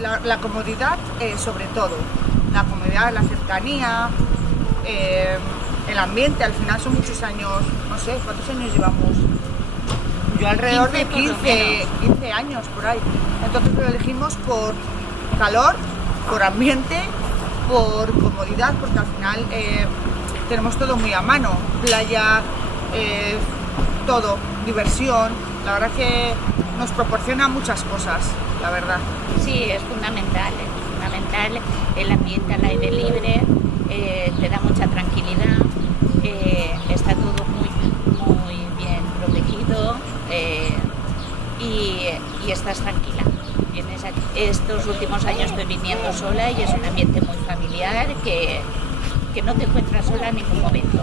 la comodidad sobre todo, la comodidad, la cercanía, el ambiente. Al final son muchos años, no sé, ¿cuántos años llevamos? Yo alrededor 15 de por lo 15 años por ahí. Entonces lo elegimos por calor, por ambiente, por comodidad, porque al final tenemos todo muy a mano, playa, todo, diversión. La verdad que nos proporciona muchas cosas, la verdad. Sí, es fundamental el ambiente al aire libre, te da mucha tranquilidad, está todo muy bien protegido y estás tranquila. Vienes aquí. Estos últimos años estoy viniendo sola y es un ambiente muy familiar que no te encuentras sola en ningún momento.